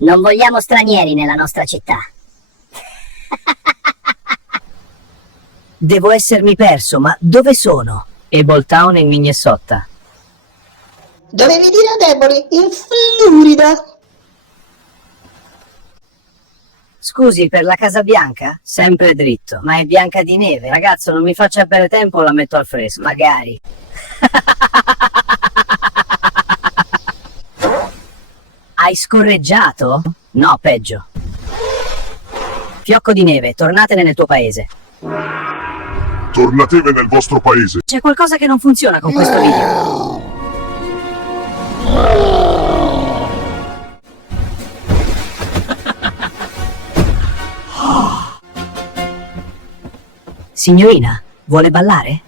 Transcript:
Non vogliamo stranieri nella nostra città. Devo essermi perso, ma dove sono? Able Town in Minnesota. Dovevi dire a Deboli, in Florida. Scusi, per la Casa Bianca? Sempre dritto. Ma è bianca di neve. Ragazzo, non mi faccia perdere tempo, la metto al fresco. Magari. Hai scorreggiato? No, peggio. Fiocco di neve, tornatene nel tuo paese. Tornatevi nel vostro paese. C'è qualcosa che non funziona con questo video. Signorina, vuole ballare?